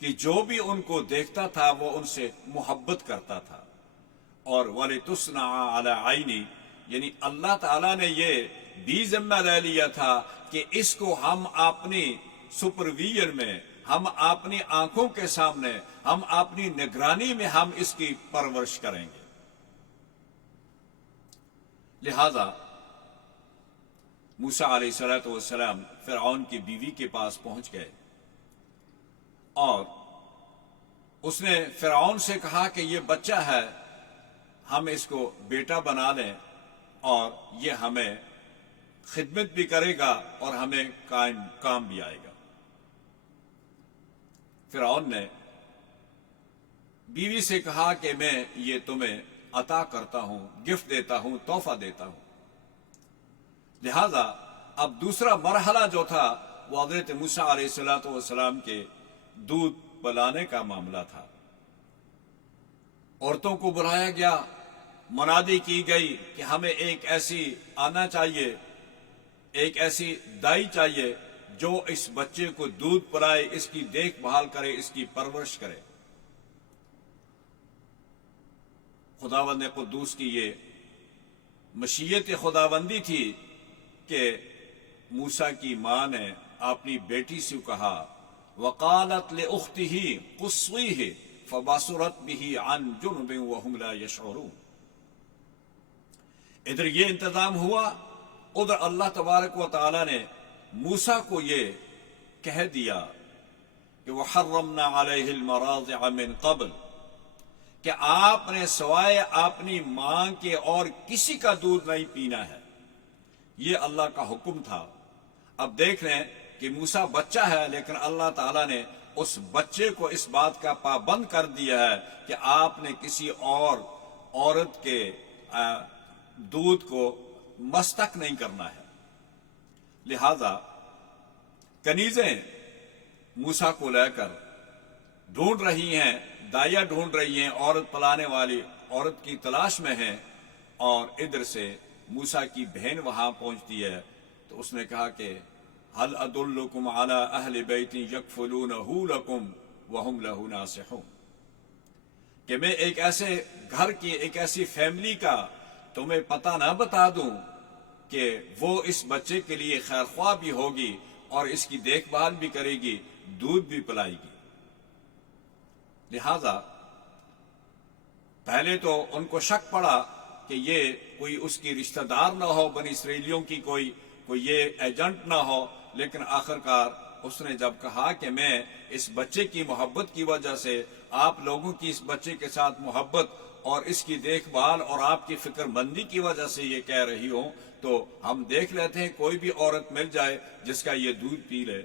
کہ جو بھی ان کو دیکھتا تھا وہ ان سے محبت کرتا تھا۔ اور وَلِتُصْنَعَ عَلَىٰ عَيْنِي، یعنی اللہ تعالیٰ نے یہ بھی ذمہ لے لیا تھا کہ اس کو ہم اپنی سپرویژن میں، ہم اپنی آنکھوں کے سامنے، ہم اپنی نگرانی میں ہم اس کی پرورش کریں گے۔ لہذا موسیٰ علیہ السلام فرعون کی بیوی کے پاس پہنچ گئے، اور اس نے فرعون سے کہا کہ یہ بچہ ہے، ہم اس کو بیٹا بنا لیں اور یہ ہمیں خدمت بھی کرے گا اور ہمیں کام بھی آئے گا۔ فرعون نے بیوی سے کہا کہ میں یہ تمہیں عطا کرتا ہوں، گفٹ دیتا ہوں، تحفہ دیتا ہوں۔ لہذا اب دوسرا مرحلہ جو تھا وہ حضرت موسیٰ علیہ السلام کے دودھ پلانے کا معاملہ تھا۔ عورتوں کو بلایا گیا، منادی کی گئی کہ ہمیں ایک ایسی آنا چاہیے، ایک ایسی دائی چاہیے جو اس بچے کو دودھ پلائے، اس کی دیکھ بھال کرے، اس کی پرورش کرے۔ خداوند قدوس کی یہ مشیت خداوندی تھی کہ موسیٰ کی ماں نے اپنی بیٹی سے کہا وقالت لأختہ قصیہ فبصرت بہ عن جنب وهم لا يشعرون۔ ادھر یہ انتظام ہوا، ادھر اللہ تبارک و تعالی نے موسیٰ کو یہ کہہ دیا کہ وَحَرَّمْنَا عَلَيْهِ الْمَرَاضِعَ مِنْ قَبْلِ، کہ آپ نے سوائے اپنی ماں کے اور کسی کا دودھ نہیں پینا ہے۔ یہ اللہ کا حکم تھا۔ اب دیکھ لیں کہ موسیٰ بچہ ہے، لیکن اللہ تعالیٰ نے اس بچے کو اس بات کا پابند کر دیا ہے کہ آپ نے کسی اور عورت کے دودھ کو مستق نہیں کرنا ہے۔ لہذا کنیزیں موسیٰ کو لے کر ڈھونڈ رہی ہیں، دائیا ڈھونڈ رہی ہیں، عورت پلانے والی عورت کی تلاش میں ہیں، اور ادھر سے موسیٰ کی بہن وہاں پہنچتی ہے تو اس نے کہا کہ هل ادلکم علی اہل بیت یکفلونہ لکم وہم لہ ناصحون، کہ میں ایک ایسے گھر کی ایک ایسی فیملی کا تمہیں پتہ نہ بتا دوں کہ وہ اس بچے کے لیے خیر خواہ بھی ہوگی اور اس کی دیکھ بھال بھی کرے گی، دودھ بھی پلائے گی۔ لہذا پہلے تو ان کو شک پڑا کہ یہ کوئی اس کی رشتہ دار نہ ہو، بنی اسرائیلیوں کی کوئی یہ ایجنٹ نہ ہو، لیکن آخرکار اس نے جب کہا کہ میں اس بچے کی محبت کی وجہ سے، آپ لوگوں کی اس بچے کے ساتھ محبت اور اس کی دیکھ بھال اور آپ کی فکر مندی کی وجہ سے یہ کہہ رہی ہوں، تو ہم دیکھ لیتے ہیں کوئی بھی عورت مل جائے جس کا یہ دودھ پی لے۔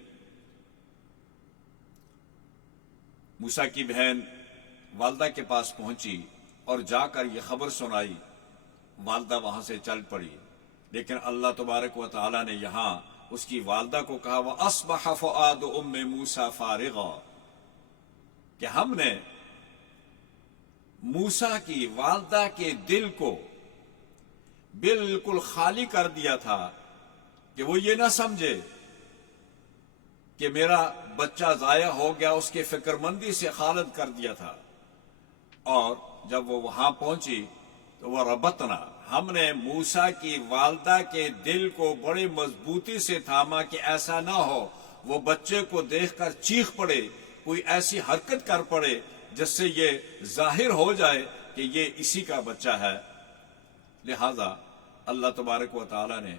موسیٰ کی بہن والدہ کے پاس پہنچی اور جا کر یہ خبر سنائی، والدہ وہاں سے چل پڑی، لیکن اللہ تبارک و تعالی نے یہاں اس کی والدہ کو کہا وَأَصْبَحَ فُؤَادُ أُمِّ مُوسَىٰ فَارِغًا، کہ ہم نے موسیٰ کی والدہ کے دل کو بالکل خالی کر دیا تھا کہ وہ یہ نہ سمجھے کہ میرا بچہ ضائع ہو گیا، اس کے فکر مندی سے خالد کر دیا تھا۔ اور جب وہ وہاں پہنچی تو وہ ربطنا، ہم نے موسیٰ کی والدہ کے دل کو بڑی مضبوطی سے تھاما کہ ایسا نہ ہو وہ بچے کو دیکھ کر چیخ پڑے، کوئی ایسی حرکت کر پڑے جس سے یہ ظاہر ہو جائے کہ یہ اسی کا بچہ ہے۔ لہذا اللہ تبارک و تعالی نے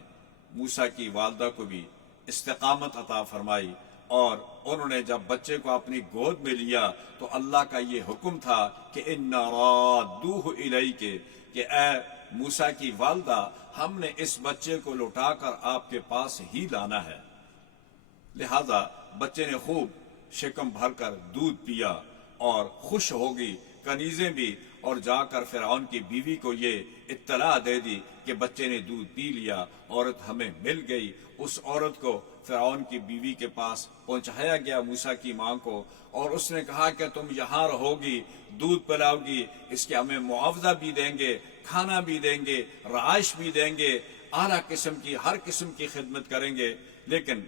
موسیٰ کی والدہ کو بھی استقامت عطا فرمائی، اور انہوں نے جب بچے کو اپنی گود میں لیا تو اللہ کا یہ حکم تھا کہ اِنَّا رَادُّوهُ إِلَيْكِ، کہ اے موسیٰ کی والدہ، ہم نے اس بچے کو لوٹا کر آپ کے پاس ہی لانا ہے۔ لہذا بچے نے خوب شکم بھر کر دودھ پیا اور خوش ہو گئی کنیزیں بھی، اور جا کر فرعون کی بیوی کو یہ اطلاع دے دی کہ بچے نے دودھ پی لیا، عورت ہمیں مل گئی۔ اس عورت کو فرعون کی بیوی کے پاس پہنچایا گیا موسیٰ کی ماں کو، اور اس نے کہا کہ تم یہاں رہو گی، دودھ پلاؤ گی، اس کے ہمیں معاوضہ بھی دیں گے، کھانا بھی دیں گے، رہائش بھی دیں گے، اعلیٰ قسم کی ہر قسم کی خدمت کریں گے۔ لیکن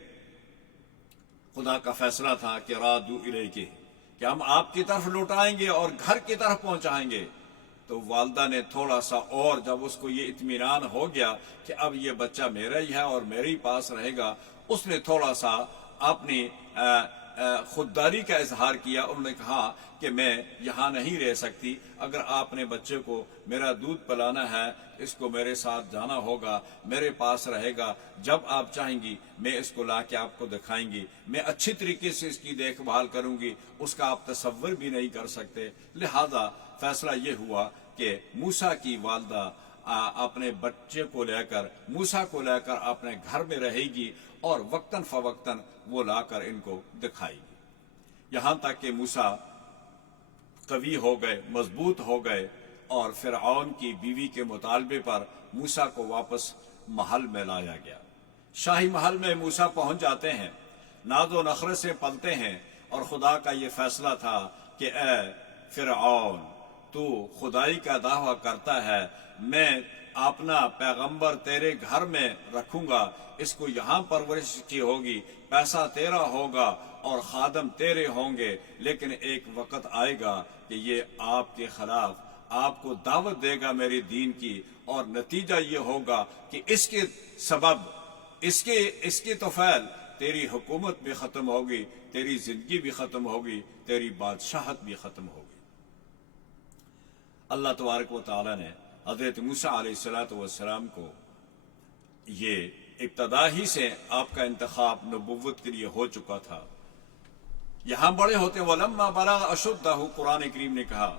خدا کا فیصلہ تھا کہ رادو الیک، کہ ہم آپ کی طرف لوٹائیں گے اور گھر کی طرف پہنچائیں گے۔ تو والدہ نے تھوڑا سا، اور جب اس کو یہ اطمینان ہو گیا کہ اب یہ بچہ میرا ہی ہے اور میرے ہی پاس رہے گا، اس نے تھوڑا سا اپنی خودداری کا اظہار کیا۔ انہوں نے کہا کہ میں یہاں نہیں رہ سکتی، اگر آپ نے بچے کو میرا دودھ پلانا ہے، اس کو میرے ساتھ جانا ہوگا، میرے پاس رہے گا، جب آپ چاہیں گی میں اس کو لا کے آپ کو دکھائیں گی، میں اچھی طریقے سے اس کی دیکھ بھال کروں گی، اس کا آپ تصور بھی نہیں کر سکتے۔ لہذا فیصلہ یہ ہوا کہ موسیٰ کی والدہ اپنے بچے کو لے کر، موسیٰ کو لے کر اپنے گھر میں رہے گی، اور وقتاً فوقتاً وہ لا کر ان کو دکھائے گی، یہاں تک کہ موسیٰ قوی ہو گئے، مضبوط ہو گئے، اور فرعون کی بیوی کے مطالبے پر موسیٰ کو واپس محل میں لایا گیا۔ شاہی محل میں موسیٰ پہنچ جاتے ہیں، ناز و نخرے سے پلتے ہیں، اور خدا کا یہ فیصلہ تھا کہ اے فرعون، تو خدائی کا دعویٰ کرتا ہے، میں اپنا پیغمبر تیرے گھر میں رکھوں گا، اس کو یہاں پرورش کی ہوگی، پیسہ تیرا ہوگا اور خادم تیرے ہوں گے، لیکن ایک وقت آئے گا کہ یہ آپ کے خلاف آپ کو دعوت دے گا میرے دین کی، اور نتیجہ یہ ہوگا کہ اس کے سبب، اس کے طفیل تیری حکومت بھی ختم ہوگی، تیری زندگی بھی ختم ہوگی، تیری بادشاہت بھی ختم ہوگی۔ اللہ تبارک و تعالی نے حضرت موسیٰ علیہ السلام کو یہ ابتدا ہی سے آپ کا انتخاب نبوت کے لیے ہو چکا تھا۔ یہاں بڑے ہوتے وَلَمَّا بَلَغَ أَشُدَّهُ، قرآن کریم نے کہا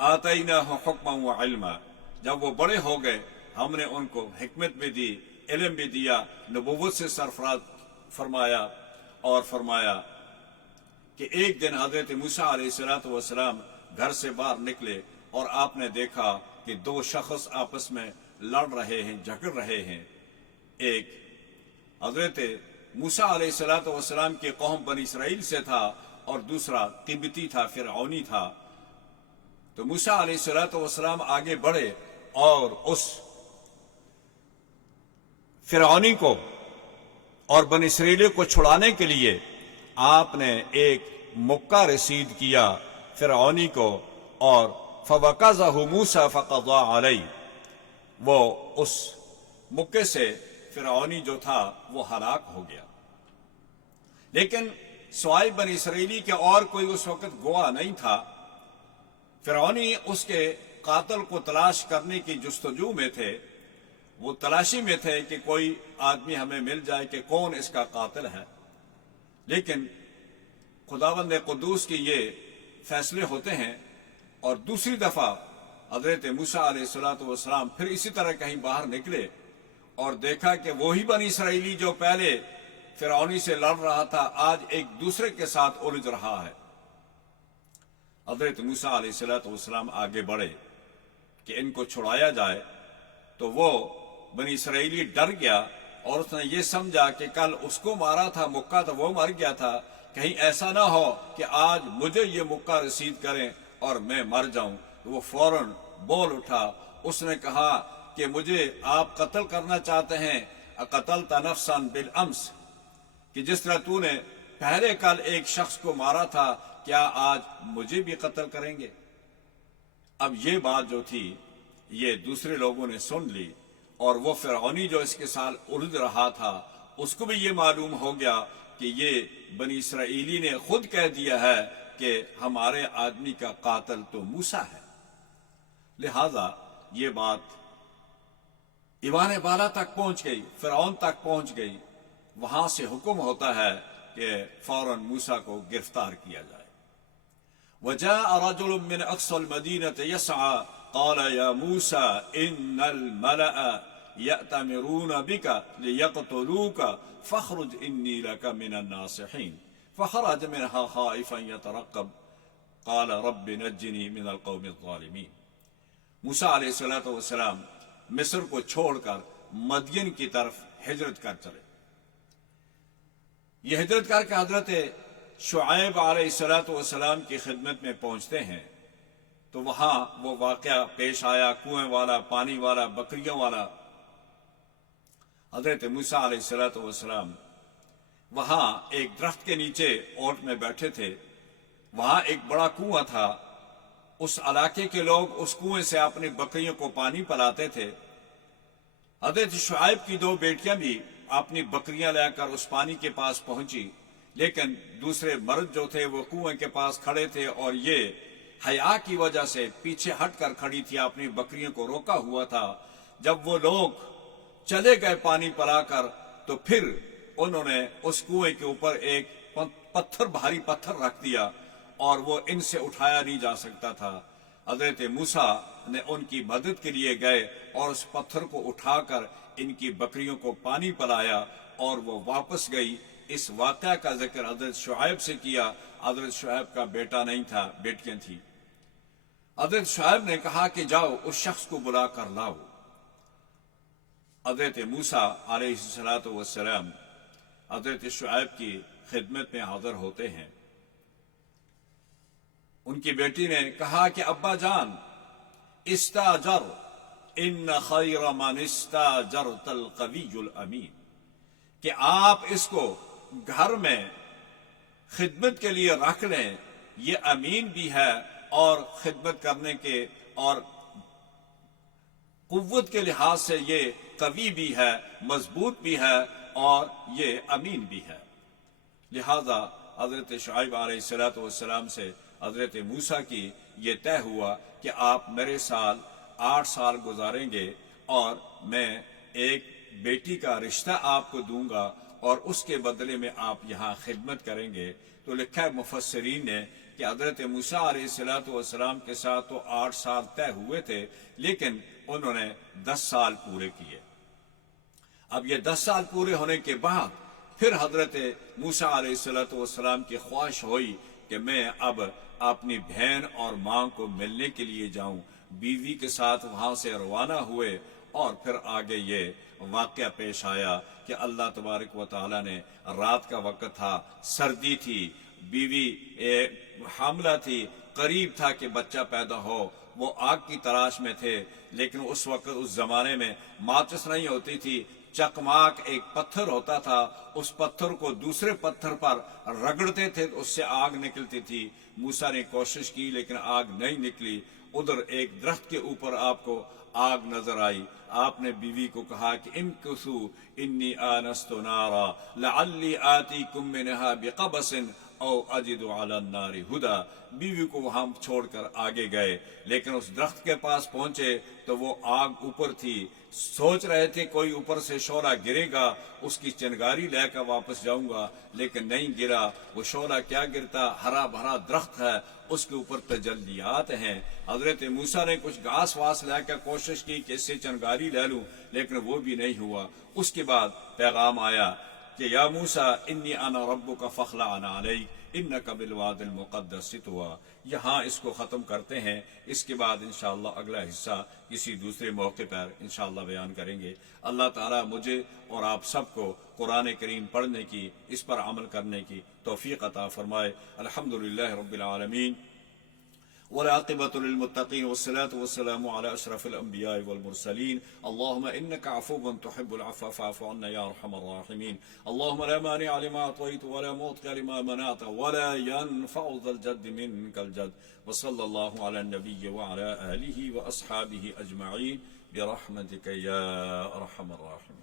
آتَيْنَاهُ حُكْمًا وَعِلْمًا، جب وہ بڑے ہو گئے ہم نے ان کو حکمت بھی دی، علم بھی دیا، نبوت سے سرفراز فرمایا، اور فرمایا کہ ایک دن حضرت موسیٰ علیہ السلام گھر سے باہر نکلے اور آپ نے دیکھا کہ دو شخص آپس میں لڑ رہے ہیں، جھگڑ رہے ہیں۔ ایک حضرت موسیٰ علیہ السلام کی قوم بنی اسرائیل سے تھا، اور دوسرا قبطی تھا، فرعونی تھا۔ تو موسیٰ علیہ السلام آگے بڑھے اور اس فرعونی کو اور بنی اسرائیل کو چھڑانے کے لیے آپ نے ایک مکہ رسید کیا فرعونی کو اور فوقظہ موسیٰ فقضى علیہ، وہ اس مکے سے فرعونی جو تھا وہ ہلاک ہو گیا۔ لیکن سوائے بنی اسرائیلی کے اور کوئی اس وقت گواہ نہیں تھا۔ فرعونی اس کے قاتل کو تلاش کرنے کی جستجو میں تھے، وہ تلاشی میں تھے کہ کوئی آدمی ہمیں مل جائے کہ کون اس کا قاتل ہے۔ لیکن خداوند قدوس کی یہ فیصلے ہوتے ہیں، اور دوسری دفعہ حضرت موسیٰ علیہ السلام پھر اسی طرح کہیں باہر نکلے اور دیکھا کہ وہی بنی اسرائیلی جو پہلے فرعونی سے لڑ رہا تھا آج ایک دوسرے کے ساتھ الجھ رہا ہے۔ حضرت موسیٰ علیہ السلام آگے بڑھے کہ ان کو چھڑایا جائے، تو وہ بنی اسرائیلی ڈر گیا اور اس نے یہ سمجھا کہ کل اس کو مارا تھا مکہ تو وہ مر گیا تھا، کہیں ایسا نہ ہو کہ آج مجھے یہ مکہ رسید کریں اور میں مر جاؤں۔ وہ فوراً بول اٹھا، اس نے کہا کہ مجھے آپ قتل کرنا چاہتے ہیں، اقتلت نفسا بالامس، کہ جس طرح تو نے پہلے کل ایک شخص کو مارا تھا کیا آج مجھے بھی قتل کریں گے؟ اب یہ بات جو تھی یہ دوسرے لوگوں نے سن لی، اور وہ فرعونی جو اس کے ساتھ الجھ رہا تھا اس کو بھی یہ معلوم ہو گیا کہ یہ بنی اسرائیلی نے خود کہہ دیا ہے کہ ہمارے آدمی کا قاتل تو موسیٰ ہے۔ لہذا یہ بات ایوان بالا تک پہنچ گئی، فرعون تک پہنچ گئی، وہاں سے حکم ہوتا ہے کہ فوراً موسیٰ کو گرفتار کیا جائے۔ وجاء رجل من اقصى المدينة يسعى قال يا موسى ان الملأ يأتمرون بك ليقتلوك فاخرج اني لك من الناصحين فخرج منها خائفا يترقب قال رب نجني من القوم الظالمين۔ موسیٰ علیہ السلام مصر کو چھوڑ کر مدین کی طرف ہجرت کر چلے۔ یہ ہجرت کر کے حضرت شعیب علیہ السلام کی خدمت میں پہنچتے ہیں تو وہاں وہ واقعہ پیش آیا، کنویں والا، پانی والا، بکریوں والا۔ حضرت موسیٰ علیہ السلام وہاں ایک درخت کے نیچے اوٹ میں بیٹھے تھے، وہاں ایک بڑا کنواں تھا، اس علاقے کے لوگ اس کنویں سے اپنی بکریوں کو پانی پلاتے تھے۔ حضرت شعیب کی دو بیٹیاں بھی اپنی بکریاں لے کر اس پانی کے پاس پہنچی، لیکن دوسرے مرد جو تھے وہ کنویں کے پاس کھڑے تھے اور یہ حیا کی وجہ سے پیچھے ہٹ کر کھڑی تھی، اپنی بکریوں کو روکا ہوا تھا۔ جب وہ لوگ چلے گئے پانی پلا کر تو پھر انہوں نے اس کنویں کے اوپر ایک پتھر، بھاری پتھر رکھ دیا اور وہ ان سے اٹھایا نہیں جا سکتا تھا۔ حضرت موسیٰ نے ان کی مدد کے لیے گئے اور اس پتھر کو اٹھا کر ان کی بکریوں کو پانی پلایا اور وہ واپس گئی۔ اس واقعہ کا ذکر حضرت شعیب سے کیا۔ حضرت شعیب کا بیٹا نہیں تھا، بیٹیاں تھیں۔ حضرت شعیب نے کہا کہ جاؤ اس شخص کو بلا کر لاؤ۔ حضرت موسیٰ علیہ السلام حضرت شعیب کی خدمت میں حاضر ہوتے ہیں۔ ان کی بیٹی نے کہا کہ ابا جان، استاجر ان خیر من استاجرت القوی الامین، کہ آپ اس کو گھر میں خدمت کے لیے رکھ لیں، یہ امین بھی ہے اور خدمت کرنے کے اور قوت کے لحاظ سے یہ قوی بھی ہے، مضبوط بھی ہے اور یہ امین بھی ہے۔ لہذا حضرت شعیب علیہ السلام سے حضرت موسیٰ کی یہ طے ہوا کہ آپ میرے ساتھ 8 سال گزاریں گے اور میں ایک بیٹی کا رشتہ آپ کو دوں گا اور اس کے بدلے میں آپ یہاں خدمت کریں گے۔ تو لکھا ہے مفسرین نے کہ حضرت موسیٰ علیہ السلام کے ساتھ تو 8 سال طے ہوئے تھے، لیکن انہوں نے 10 سال پورے کیے۔ اب یہ 10 سال پورے ہونے کے بعد پھر حضرت موسیٰ علیہ السلام کی خواہش ہوئی کہ میں اب اپنی بہن اور ماں کو ملنے کے لیے جاؤں۔ بیوی کے ساتھ وہاں سے روانہ ہوئے اور پھر آگے یہ واقعہ پیش آیا کہ اللہ تبارک و تعالی نے، رات کا وقت تھا، سردی تھی، بیوی حاملہ تھی، قریب تھا کہ بچہ پیدا ہو، وہ آگ کی تلاش میں تھے، لیکن اس وقت اس زمانے میں ماچس نہیں ہوتی تھی، چکماک ایک پتھر ہوتا تھا، اس پتھر کو دوسرے پتھر پر رگڑتے تھے تو اس سے آگ نکلتی تھی۔ موسیٰ نے کوشش کی لیکن آگ نہیں نکلی۔ ادھر ایک درخت کے اوپر آپ کو آگ نظر آئی۔ آپ نے بیوی کو کہا کہ امکثو انی آنست نارا لعلی آتیکم منہا بقبس او اجد علی النار ہدا۔ بیوی کو وہاں چھوڑ کر آگے گئے، لیکن اس درخت کے پاس پہنچے تو وہ آگ اوپر تھی۔ سوچ رہے تھے کوئی اوپر سے شعلہ گرے گا، اس کی چنگاری لے کر واپس جاؤں گا، لیکن نہیں گرا۔ وہ شعلہ کیا گرتا، ہرا بھرا درخت ہے، اس کے اوپر تجلیات ہیں۔ حضرت موسیٰ نے کچھ گھاس واس لے کر کوشش کی کہ اس سے چنگاری لے لوں، لیکن وہ بھی نہیں ہوا۔ اس کے بعد پیغام آیا کہ یا موسیٰ انی انا ربک فاخلع علیک انک بالواد المقدس طوی۔ یہاں اس کو ختم کرتے ہیں، اس کے بعد انشاءاللہ اگلا حصہ کسی دوسرے موقع پر انشاءاللہ بیان کریں گے۔ اللہ تعالیٰ مجھے اور آپ سب کو قرآن کریم پڑھنے کی، اس پر عمل کرنے کی توفیق عطا فرمائے۔ الحمدللہ رب العالمین والعاقبة للمتقين والصلاة والسلام على أشرف الأنبياء والمرسلين اللهم إنك عفو تحب العفو فاعف عنا يا أرحم الراحمين اللهم لا مانع لما أعطيت ولا معطي لما منعت ولا ينفع ذا الجد منك الجد وصلى الله على النبي وعلى آله وأصحابه أجمعين برحمتك يا أرحم الراحمين.